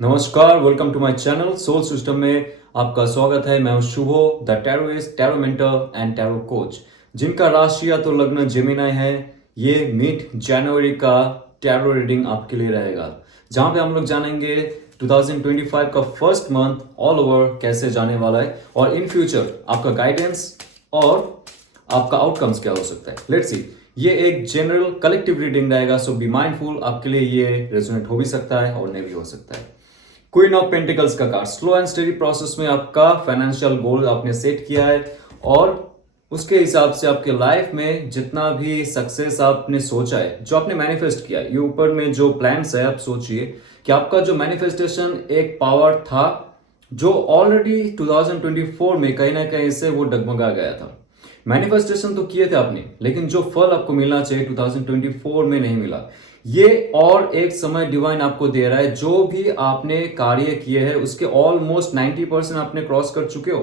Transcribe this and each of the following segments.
नमस्कार, welcome to my channel soul system में आपका स्वागत है। मैं हूं Shubho, the tarotist, tarot mentor and tarot coach, जिनका राशि या तो लग्न जेमिनी है। ये मिड जनवरी का टैरो रीडिंग आपके लिए रहेगा, जहां पे हम लोग जानेंगे 2025 का फर्स्ट मंथ ऑल ओवर कैसे जाने वाला है और इन फ्यूचर आपका गाइडेंस और आपका आउटकम्स क्या हो सकता है। लेट्स सी। ये एक जनरल कलेक्टिव रीडिंग रहेगा, सो बी माइंडफुल। आपके लिए ये रेजोनेट हो भी सकता है और नहीं भी हो सकता है। क्वीन ऑफ पेंटिकल्स का card, slow and steady process में आपका फाइनेंशियल गोल आपने सेट किया है और उसके हिसाब से आपके लाइफ में जितना भी सक्सेस आपने सोचा है, जो आपने मैनिफेस्ट किया है, ये ऊपर में जो प्लान्स है, आप सोचिए कि आपका जो मैनिफेस्टेशन एक पावर था जो ऑलरेडी 2024 में कहीं ना कहीं से वो डगमगा गया था। मैनिफेस्टेशन तो किए थे आपने, लेकिन जो फल आपको मिलना चाहिए 2024 में नहीं मिला। ये और एक समय डिवाइन आपको दे रहा है। जो भी आपने कार्य किए हैं उसके ऑलमोस्ट 90% आपने क्रॉस कर चुके हो।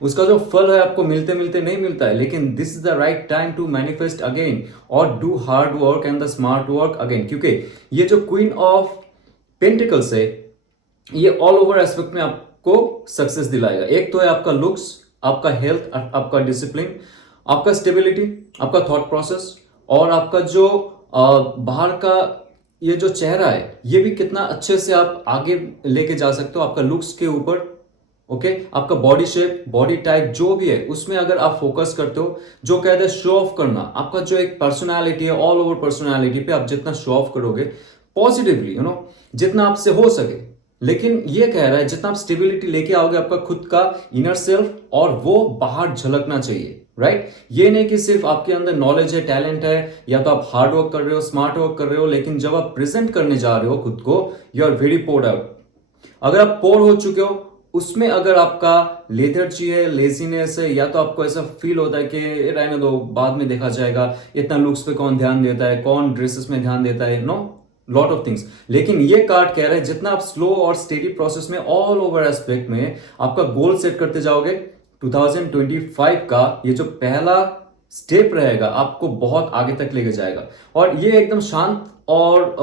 उसका जो फल है आपको मिलते मिलते नहीं मिलता है, लेकिन this is the right time to manifest again और do hard work and the smart work again. क्योंकि ये जो क्वीन ऑफ पेंटिकल्स है, ये ऑल ओवर एस्पेक्ट में आपको सक्सेस दिलाएगा। एक तो है आपका लुक्स, आपका हेल्थ, आपका डिसिप्लिन, आपका स्टेबिलिटी, आपका थॉट प्रोसेस और आपका जो बाहर का ये जो चेहरा है, ये भी कितना अच्छे से आप आगे लेके जा सकते हो आपका लुक्स के ऊपर। ओके, आपका बॉडी शेप, बॉडी टाइप जो भी है, उसमें अगर आप फोकस करते हो, जो कहते हैं शो ऑफ करना, आपका जो एक पर्सनालिटी है, ऑल ओवर पर्सनालिटी पे आप जितना शो ऑफ करोगे पॉजिटिवली, जितना आपसे हो सके। लेकिन ये कह रहा है जितना आप स्टेबिलिटी लेके आओगे आपका खुद का इनर सेल्फ, और वो बाहर झलकना चाहिए। राइट, ये नहीं कि सिर्फ आपके अंदर नॉलेज है, टैलेंट है, या तो आप हार्ड वर्क कर रहे हो, स्मार्ट वर्क कर रहे हो, लेकिन जब आप प्रेजेंट करने जा रहे हो खुद को, you are very poured out. अगर आप पोर हो चुके हो उसमें, अगर आपका लेथर्जी है, लेजीनेस है, या तो आपको ऐसा फील होता है कि रहने दो, बाद में देखा जाएगा, इतना लुक्स पे कौन ध्यान देता है, कौन ड्रेसेस में ध्यान देता है, नो लॉट ऑफ थिंग्स। लेकिन ये कार्ड कह रहा है जितना आप स्लो और स्टेडी प्रोसेस में ऑल ओवर एस्पेक्ट में आपका गोल सेट करते जाओगे, 2025 का ये जो पहला स्टेप रहेगा आपको बहुत आगे तक लेके जाएगा। और ये एकदम शांत और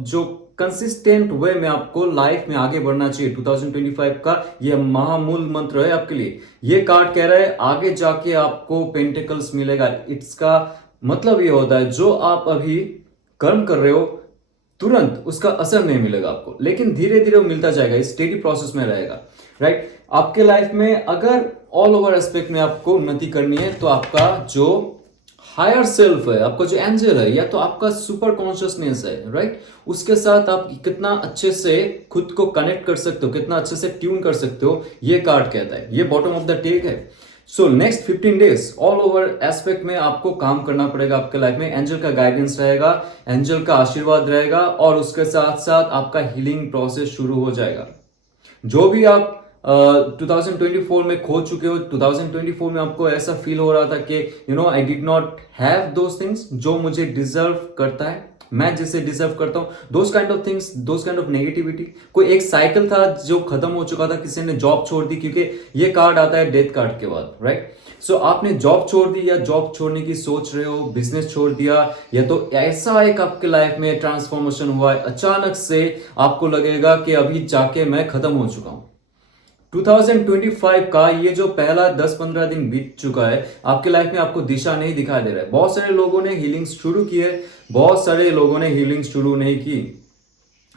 जो कंसिस्टेंट वे में आपको लाइफ में आगे बढ़ना चाहिए। 2025 का ये महामूल मंत्र है आपके लिए। ये कार्ड कह रहा है आगे जाके आपको पेंटिकल्स मिलेगा। इट्स का मतलब ये होता है जो आप अभी कर्म कर रहे हो तुरंत उसका असर नहीं मिलेगा आपको, लेकिन धीरे धीरे वो मिलता जाएगा, इस स्टेडी प्रोसेस में रहेगा। राइट, आपके लाइफ में अगर ऑल ओवर एस्पेक्ट में आपको उन्नति करनी है तो आपका जो हायर सेल्फ है, आपका जो एंजल है, या तो आपका सुपर कॉन्शियसनेस है, राइट, उसके साथ आप कितना अच्छे से खुद को कनेक्ट कर सकते हो, कितना अच्छे से ट्यून कर सकते हो, ये कार्ड कहता है। ये बॉटम ऑफ द टेक है। So next 15 days all over aspect में आपको काम करना पड़ेगा आपके लाइफ में। एंजल का गाइडेंस रहेगा, एंजल का आशीर्वाद रहेगा, और उसके साथ साथ आपका हीलिंग प्रोसेस शुरू हो जाएगा। जो भी आप 2024 में खो चुके हो, 2024 में आपको ऐसा फील हो रहा था कि I did not have those things जो मुझे डिजर्व करता है, मैं जिसे डिजर्व करता हूं, those kind of things, those kind of negativity. कोई एक साइकिल था जो खत्म हो चुका था, किसी ने जॉब छोड़ दी, क्योंकि ये कार्ड आता है डेथ कार्ड के बाद। राइट, सो आपने जॉब छोड़ दी या जॉब छोड़ने की सोच रहे हो, बिजनेस छोड़ दिया, या तो ऐसा एक आपके लाइफ में ट्रांसफॉर्मेशन हुआ है, अचानक से आपको लगेगा कि अभी जाके मैं खत्म हो चुका हूं। 2025 का ये जो पहला 10-15 दिन बीत चुका है आपके लाइफ में, आपको दिशा नहीं दिखाई दे रहा है। बहुत सारे लोगों ने हीलिंग शुरू की है, बहुत सारे लोगों ने हीलिंग शुरू नहीं की।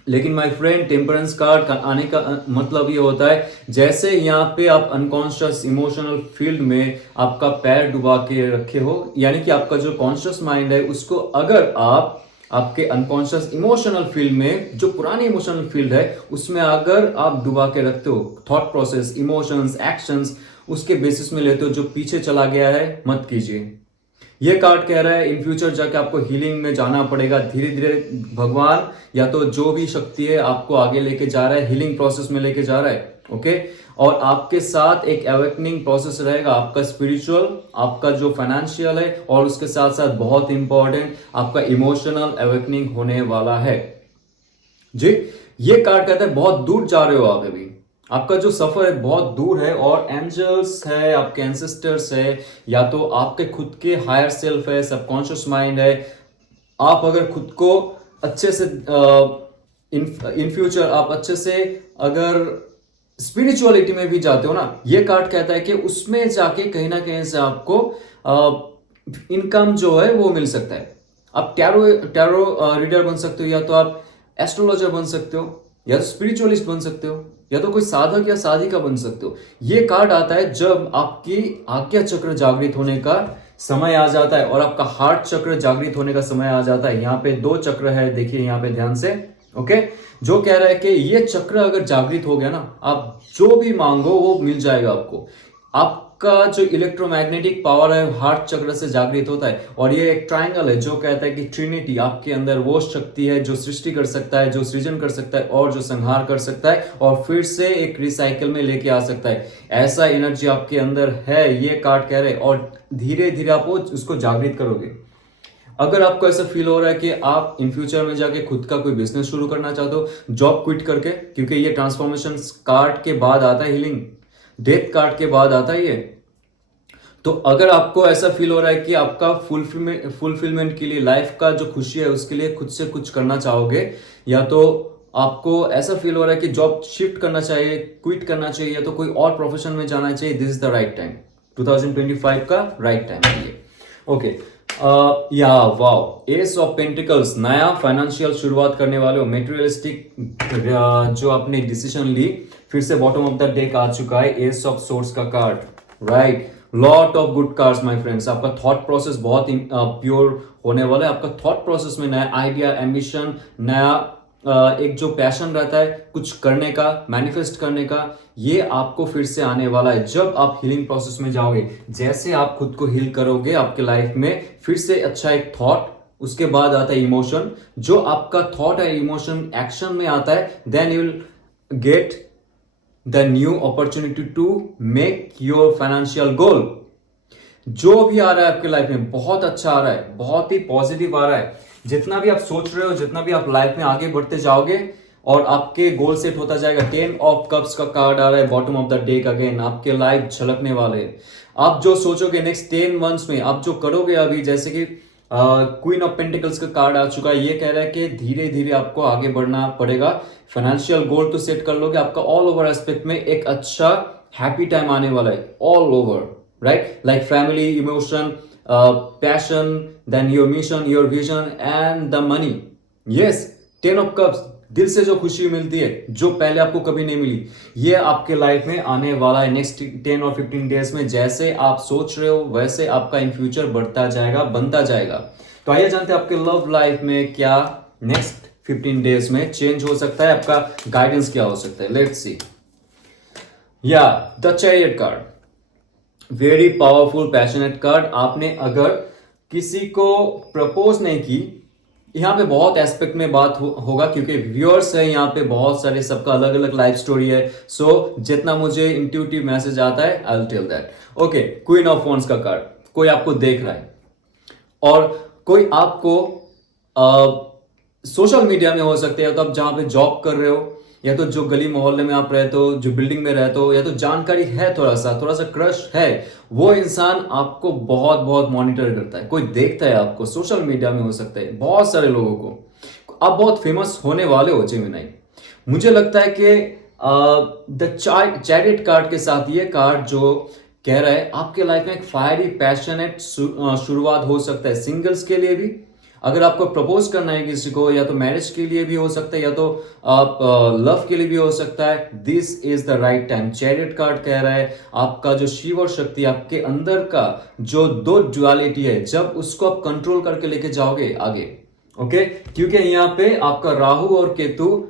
लेकिन माय फ्रेंड, टेम्परेंस कार्ड का आने का मतलब ये होता है जैसे यहाँ पे आप अनकॉन्शियस इमोशनल फील्ड में आपका पैर डुबा के रखे हो, यानी कि आपका जो कॉन्शियस माइंड है उसको अगर आप आपके अनकॉन्शियस इमोशनल फील्ड में, जो पुरानी इमोशनल फील्ड है उसमें अगर आप डुबा के रखते हो, थॉट प्रोसेस, इमोशंस, एक्शंस उसके बेसिस में लेते हो, जो पीछे चला गया है मत कीजिए। ये कार्ड कह रहा है इन फ्यूचर जाके आपको हीलिंग में जाना पड़ेगा धीरे धीरे। भगवान या तो जो भी शक्ति है आपको आगे लेके जा रहा है, हीलिंग प्रोसेस में लेके जा रहा है। ओके, और आपके साथ एक अवेकनिंग प्रोसेस रहेगा, आपका स्पिरिचुअल, आपका जो फाइनेंशियल है, और उसके साथ साथ बहुत इंपॉर्टेंट आपका इमोशनल अवेकनिंग होने वाला है। जी, ये कार्ड कहता है बहुत दूर जा रहे हो आप अभी, आपका जो सफर है बहुत दूर है, और एंजल्स है, आपके एंसेस्टर्स है, या तो आपके खुद के हायर सेल्फ है, सबकॉन्शियस माइंड है। आप अगर खुद को अच्छे से इन फ्यूचर आप अच्छे से अगर स्पिरिचुअलिटी में भी जाते हो ना, ये कार्ड कहता है कि उसमें जाके कहीं ना कहीं से आपको इनकम जो है वो मिल सकता है। आप टैरो टैरो रीडर बन सकते हो, या तो आप एस्ट्रोलॉजर बन सकते हो, या तो स्पिरिचुअलिस्ट बन सकते हो, या तो कोई साधक या साधिका बन सकते हो। ये कार्ड आता है जब आपकी आज्ञा चक्र जागृत होने का समय आ जाता है और आपका हार्ट चक्र जागृत होने का समय आ जाता है। यहाँ पे 2 चक्र है, देखिए यहाँ पे ध्यान से। ओके, जो कह रहा है कि ये चक्र अगर जागृत हो गया ना, आप जो भी मांगो वो मिल जाएगा आपको। आपका जो इलेक्ट्रोमैग्नेटिक पावर है हार्ट चक्र से जागृत होता है, और ये एक ट्रायंगल है जो कहता है कि ट्रिनिटी आपके अंदर वो शक्ति है जो सृष्टि कर सकता है, जो सृजन कर सकता है और जो संहार कर सकता है और फिर से एक रिसाइकल में लेके आ सकता है। ऐसा एनर्जी आपके अंदर है, ये कार्ड कह रहे हैं, और धीरे धीरे आप उसको जागृत करोगे। अगर आपको ऐसा फील हो रहा है कि आप इन फ्यूचर में जाके खुद का कोई बिजनेस शुरू करना चाहते हो, जॉब क्विट करके, क्योंकि ये ट्रांसफॉर्मेशन कार्ड के बाद आता है, हीलिंग डेथ कार्ड के बाद आता है ये। तो अगर आपको ऐसा फील हो रहा है कि आपका फुलफिलमेंट के लिए, लाइफ का जो खुशी है उसके लिए खुद से कुछ करना चाहोगे, या तो आपको ऐसा फील हो रहा है कि जॉब शिफ्ट करना चाहिए, क्विट करना चाहिए, या तो कोई और प्रोफेशन में जाना चाहिए, this is the right time. 2025 का राइट टाइम है ये। ओके, या वाओ, एस ऑफ पेंटिकल्स, नया फाइनेंशियल शुरुआत करने वाले हो, मेटेरियलिस्टिक जो आपने डिसीजन ली, फिर से बॉटम ऑफ द डेक आ चुका है एस ऑफ सोर्स का card, right. Lot of good cards my friends. आपका थॉट प्रोसेस बहुत प्योर होने वाला है। आपका थॉट प्रोसेस में नया आइडिया, एम्बिशन, नया एक जो पैशन रहता है कुछ करने का, मैनिफेस्ट करने का, ये आपको फिर से आने वाला है जब आप हीलिंग प्रोसेस में जाओगे। जैसे आप खुद को हील करोगे, आपके लाइफ में फिर से अच्छा एक थॉट, उसके बाद आता है इमोशन। जो आपका थॉट है, इमोशन एक्शन में आता है, then you will get the new opportunity to make your financial goal. जो भी आ रहा है आपके लाइफ में बहुत अच्छा आ रहा है, बहुत ही पॉजिटिव आ रहा है। जितना भी आप सोच रहे हो, जितना भी आप लाइफ में आगे बढ़ते जाओगे और आपके गोल सेट होता जाएगा। 10 ऑफ कप्स का कार्ड आ रहा है bottom of the deck again. आपके लाइफ झलकने वाले हैं। आप जो सोचोगे नेक्स्ट 10 मंथ्स में, आप जो करोगे अभी, जैसे कि क्वीन ऑफ पेंटिकल्स का कार्ड आ चुका है, ये कह रहा है कि धीरे धीरे आपको आगे बढ़ना पड़ेगा। फाइनेंशियल गोल तो सेट कर लोगे, आपका ऑल ओवर एस्पेक्ट में एक अच्छा हैप्पी टाइम आने वाला है, all over, right. Like family, emotion, passion, then your mission, your vision and the money. Yes, 10 of cups, दिल से जो खुशी मिलती है जो पहले आपको कभी नहीं मिली, ये आपके लाइफ में आने वाला है नेक्स्ट 10 और 15 डेज में। जैसे आप सोच रहे हो वैसे आपका इन फ्यूचर बढ़ता जाएगा, बनता जाएगा। तो आइए जानते हैं आपके लव लाइफ में क्या नेक्स्ट 15 डेज में चेंज हो सकता है, आपका गाइडेंस क्या हो सकता है। Let's see. या the chariot card, very powerful passionate card. आपने अगर किसी को प्रपोज नहीं की, यहाँ पे बहुत एस्पेक्ट में बात होगा क्योंकि व्यूअर्स है यहाँ पे बहुत सारे, सबका अलग अलग लाइफ स्टोरी है। सो जितना मुझे इंट्यूटिव मैसेज आता है I will tell that. Okay, queen of wands का कार्ड, कोई आपको देख रहा है और कोई आपको सोशल मीडिया में हो सकते हैं, तो आप जहां पे जॉब कर रहे हो, या तो जो गली मोहल्ले में आप रहते हो, जो बिल्डिंग में रहते हो, या तो जानकारी है, थोड़ा सा क्रश है, वो इंसान आपको बहुत बहुत मॉनिटर करता है। कोई देखता है आपको, सोशल मीडिया में हो सकता है, बहुत सारे लोगों को। आप बहुत फेमस होने वाले हो जेमिनी। मुझे लगता है कि द चैरियट कार्ड के साथ ये कार्ड जो कह रहा है आपके लाइफ में एक फायरी पैशनेट शुरुआत हो सकता है। सिंगल्स के लिए भी, अगर आपको प्रपोज करना है किसी को, या तो मैरिज के लिए भी हो सकता है, या तो आप लव के लिए भी हो सकता है, this is the right time. Chariot card कह रहा है आपका जो शिव और शक्ति, आपके अंदर का जो 2 ड्युअलिटी है, जब उसको आप कंट्रोल करके लेके जाओगे आगे। ओके, क्योंकि यहाँ पे आपका राहु और केतु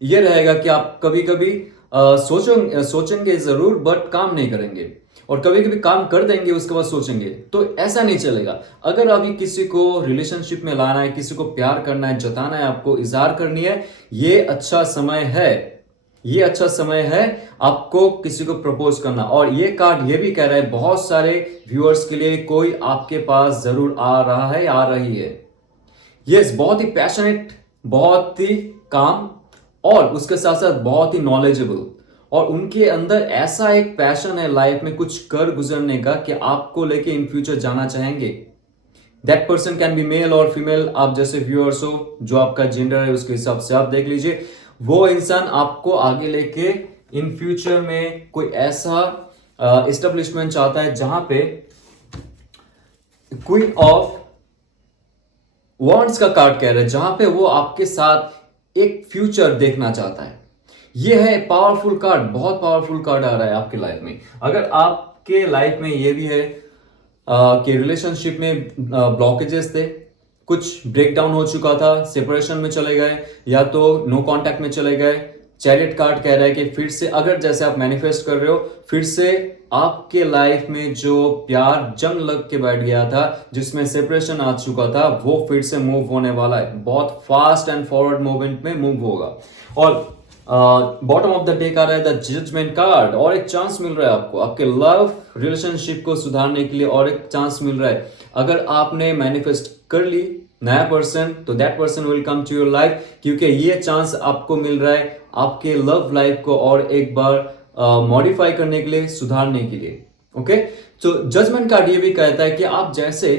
ये रहेगा कि आप कभी कभी सोचेंगे जरूर बट काम नहीं करेंगे, और कभी कभी काम कर देंगे उसके बाद सोचेंगे, तो ऐसा नहीं चलेगा। अगर अभी किसी को रिलेशनशिप में लाना है, किसी को प्यार करना है, जताना है, आपको इजहार करनी है, ये अच्छा समय है। ये अच्छा समय है आपको किसी को प्रपोज करना। और ये कार्ड ये भी कह रहा है बहुत सारे व्यूअर्स के लिए कोई आपके पास जरूर आ रहा है, आ रही है। यस, बहुत ही पैशनेट, बहुत ही काम, और उसके साथ साथ बहुत ही नॉलेजेबल, और उनके अंदर ऐसा एक पैशन है लाइफ में कुछ कर गुजरने का कि आपको लेके इन फ्यूचर जाना चाहेंगे। That person can be male और फीमेल, आप जैसे व्यूअर्स हो, जो आपका जेंडर है उसके हिसाब से आप देख लीजिए। वो इंसान आपको आगे लेके इन फ्यूचर में कोई ऐसा एस्टेब्लिशमेंट चाहता है जहां पे क्वीन ऑफ वॉन्ड्स का कार्ड कह रहा है, जहां पे वो आपके साथ एक फ्यूचर देखना चाहता है। ये है पावरफुल कार्ड, बहुत पावरफुल कार्ड आ रहा है आपके लाइफ में। अगर आपके लाइफ में ये भी है कि रिलेशनशिप में ब्लॉकेजेस थे, कुछ ब्रेकडाउन हो चुका था, सेपरेशन में चले गए या तो नो कांटेक्ट में चले गए, चैरियट कार्ड कह रहा है कि फिर से, अगर जैसे आप मैनिफेस्ट कर रहे हो, फिर से आपके लाइफ में जो प्यार जंग लग के बैठ गया था, जिसमें सेपरेशन आ चुका था, वो फिर से मूव होने वाला है। बहुत फास्ट एंड फॉरवर्ड मूवमेंट में मूव होगा। और बॉटम ऑफ द डेक आ रहा है द जजमेंट कार्ड, और एक चांस मिल रहा है आपको आपके लव रिलेशनशिप को सुधारने के लिए, और एक चांस मिल रहा है। अगर आपने मैनिफेस्ट कर ली नया पर्सन, तो that person will come to your life, क्योंकि ये चांस आपको मिल रहा है आपके लव लाइफ को और एक बार मॉडिफाई करने के लिए, सुधारने के लिए। ओके, तो जजमेंट कार्ड ये भी कहता है कि आप जैसे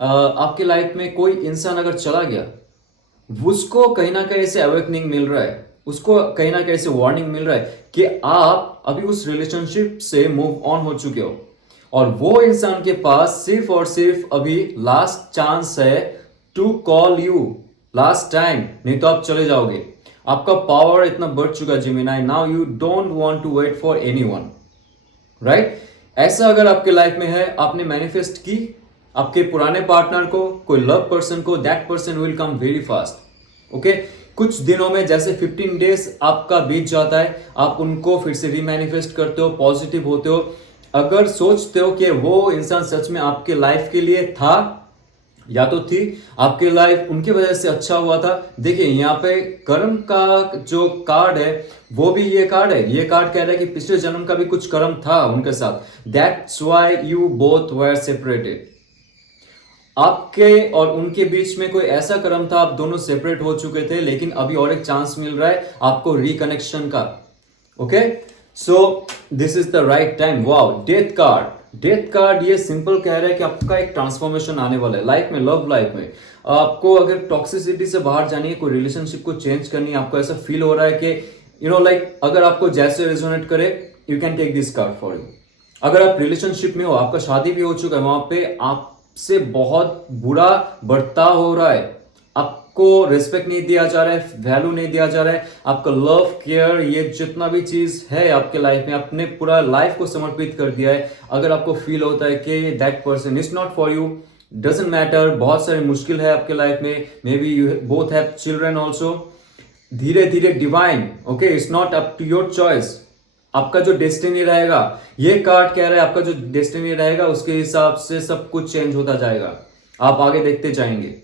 आपके लाइफ में कोई इंसान अगर चला गया, उसको कहीं ना कहीं से अवेकनिंग मिल रहा है, उसको कहीं ना कहीं से वार्निंग मिल रहा है कि आप अभी उस रिलेशनशिप से मूव ऑन हो चुके हो, और वो इंसान के पास सिर्फ और सिर्फ अभी लास्ट चांस है to call you, last time, नहीं तो आप चले जाओगे। आपका पावर इतना बढ़ चुका है Gemini, now you don't want to wait for anyone, right? ऐसा अगर आपके लाइफ में है, आपने मैनिफेस्ट की आपके पुराने पार्टनर को, कोई लव पर्सन को, that person will come very fast. Okay, कुछ दिनों में, जैसे 15 डेज आपका बीत जाता है, आप उनको फिर से रीमैनिफेस्ट करते हो, पॉजिटिव होते हो। अगर सोचते हो कि वो इंसान सच में आपके लाइफ के लिए था या तो थी, आपके लाइफ उनकी वजह से अच्छा हुआ था, देखिए यहाँ पे कर्म का जो कार्ड है वो भी ये कार्ड है। ये कार्ड कह रहा है कि पिछले जन्म का भी कुछ कर्म था उनके साथ, that's why you both were separated. आपके और उनके बीच में कोई ऐसा कर्म था, आप दोनों सेपरेट हो चुके थे, लेकिन अभी और एक चांस मिल रहा है आपको रिकनेक्शन का। Okay, so this is the right time. Wow, death card, death card ये सिंपल कह रहा है कि आपका एक ट्रांसफॉर्मेशन आने वाला है लाइफ में, लव लाइफ में। आपको अगर टॉक्सिसिटी से बाहर जानी है, कोई रिलेशनशिप को चेंज करनी है, आपको ऐसा फील हो रहा है कि लाइक अगर आपको जैसे रेजोनेट करे, you can take this card for you. अगर आप रिलेशनशिप में हो, आपका शादी भी हो चुका है, वहां पे आपसे बहुत बुरा बर्ताव हो रहा है, आपको रिस्पेक्ट नहीं दिया जा रहा है, वैल्यू नहीं दिया जा रहा है, आपका लव केयर, ये जितना भी चीज है आपके लाइफ में, आपने पूरा लाइफ को समर्पित कर दिया है। अगर आपको फील होता है कि that person is not for you, doesn't matter, बहुत सारी मुश्किल है आपके लाइफ में, maybe you both have children also, धीरे धीरे divine, okay, it's not up to your choice, आपका जो डेस्टिनी रहेगा, ये कार्ड कह रहा है आपका जो डेस्टिनी रहेगा उसके हिसाब से सब कुछ चेंज होता जाएगा, आप आगे देखते जाएंगे।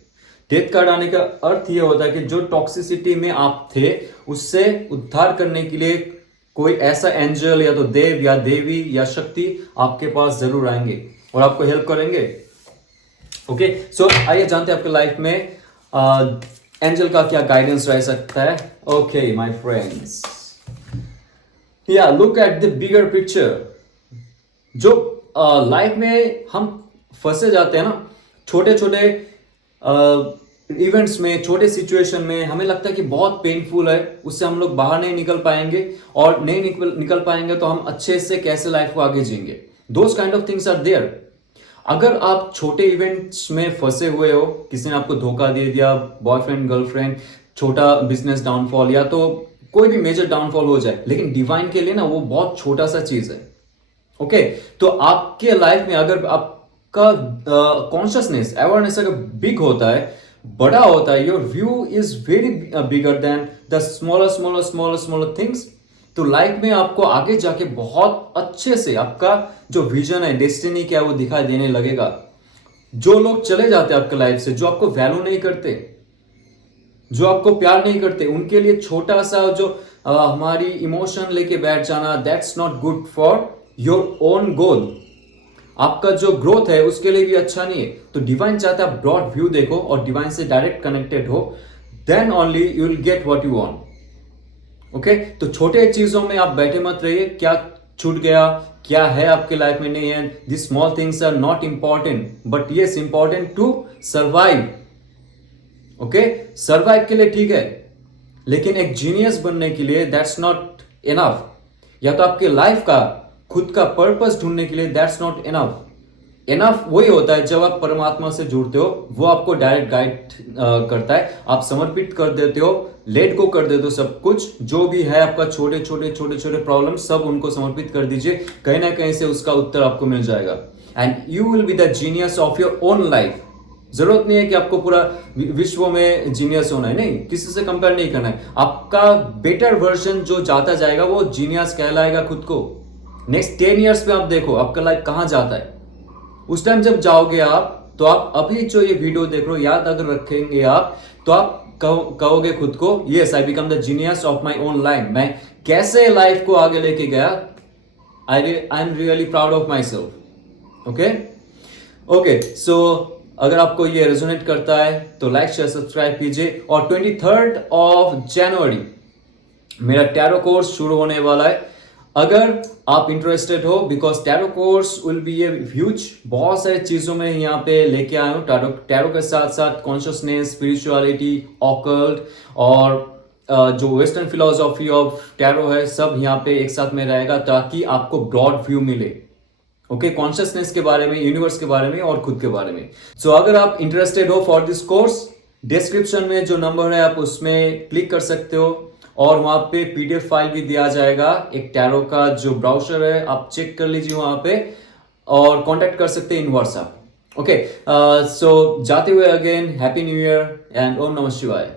डेथ कार्ड आने का अर्थ ये होता है कि जो टॉक्सिसिटी में आप थे उससे उद्धार करने के लिए कोई ऐसा एंजल या तो देव या देवी या शक्ति आपके पास जरूर आएंगे और आपको हेल्प करेंगे। ओके, सो आइए जानते हैं आपके लाइफ में एंजल का क्या गाइडेंस रह सकता है। ओके माय फ्रेंड्स, या look at the bigger picture. जो लाइफ में हम फंसे जाते हैं ना, छोटे छोटे इवेंट्स में, छोटे सिचुएशन में, हमें लगता है कि बहुत पेनफुल है, उससे हम लोग बाहर नहीं निकल पाएंगे, और नहीं निकल पाएंगे तो हम अच्छे से कैसे लाइफ को आगे जिएंगे। Those kind of things are there. अगर आप छोटे इवेंट्स में फंसे हुए हो, किसी ने आपको धोखा दे दिया, बॉयफ्रेंड गर्लफ्रेंड, छोटा बिजनेस डाउनफॉल, या तो कोई भी मेजर डाउनफॉल हो जाए, लेकिन डिवाइन के लिए ना वो बहुत छोटा सा चीज है। ओके, तो आपके लाइफ में अगर आपका कॉन्शियसनेस, अवेयरनेस अगर बिग होता है, बड़ा होता है, your view is very bigger than the smaller smaller smaller smaller things, तो लाइफ में आपको आगे जाके बहुत अच्छे से आपका जो विजन है, डेस्टिनी क्या है, वो दिखाई देने लगेगा। जो लोग चले जाते हैं आपके लाइफ से, जो आपको वैल्यू नहीं करते, जो आपको प्यार नहीं करते, उनके लिए छोटा सा जो हमारी इमोशन लेके बैठ जाना, that's not good for your own goal. आपका जो ग्रोथ है उसके लिए भी अच्छा नहीं है। तो डिवाइन चाहता है आप ब्रॉड व्यू देखो और डिवाइन से डायरेक्ट कनेक्टेड हो, then only you will get what you want. Okay, तो छोटे चीजों में आप बैठे मत रहिए, क्या छूट गया, क्या है आपके लाइफ में नहीं है. This small things are not important, but yes important to survive. Okay, survive के लिए ठीक है, लेकिन एक जीनियस बनने के लिए दैट्स नॉट इनफ. या तो आपके लाइफ का खुद का पर्पस ढूंढने के लिए दैट्स नॉट इनफ. इनफ वही होता है जब आप परमात्मा से जुड़ते हो, वो आपको डायरेक्ट गाइड करता है, आप समर्पित कर देते हो, लेट गो कर देते हो सब कुछ, जो भी है आपका छोटे छोटे प्रॉब्लम सब उनको समर्पित कर दीजिए, कहीं ना कहीं से उसका उत्तर आपको मिल जाएगा. And you will be the genius of your own life. जरूरत नहीं है कि आपको पूरा विश्व में जीनियस होना है, नहीं, किसी से कंपेयर नहीं करना है. आपका बेटर वर्जन जो जाता जाएगा वो जीनियस कहलाएगा खुद को. नेक्स्ट 10 ईयर्स में आप देखो आपका लाइफ कहां जाता है. उस टाइम जब जाओगे आप, तो आप अभी जो ये वीडियो देख रहे हो याद अगर रखेंगे आप, तो आप कहोगे खुद को, yes I become the genius of my own life. मैं कैसे लाइफ को आगे लेके गया, I am really proud of myself. Okay, so अगर आपको ये रेजोनेट करता है तो लाइक शेयर सब्सक्राइब कीजिए. और 23 जनवरी मेरा टैरो कोर्स शुरू होने वाला है. अगर आप इंटरेस्टेड हो, because tarot course will be a huge, बहुत सारी चीजों में यहाँ पे लेके आया हूँ. टैरो के साथ साथ कॉन्शियसनेस, स्पिरिचुअलिटी, ऑकल्ट और जो वेस्टर्न फिलोसॉफी ऑफ टैरो है सब यहाँ पे एक साथ में रहेगा, ताकि आपको ब्रॉड व्यू मिले. ओके, कॉन्शियसनेस के बारे में, यूनिवर्स के बारे में और खुद के बारे में. सो अगर आप इंटरेस्टेड हो फॉर दिस कोर्स, डिस्क्रिप्शन में जो नंबर है आप उसमें क्लिक कर सकते हो, और वहां पे पीडीएफ फाइल भी दिया जाएगा. एक टैरो का जो ब्राउजर है आप चेक कर लीजिए वहां पे, और कांटेक्ट कर सकते हैं इन व्हाट्सएप. ओके, सो जाते हुए again happy new year and ओम नमः शिवाय.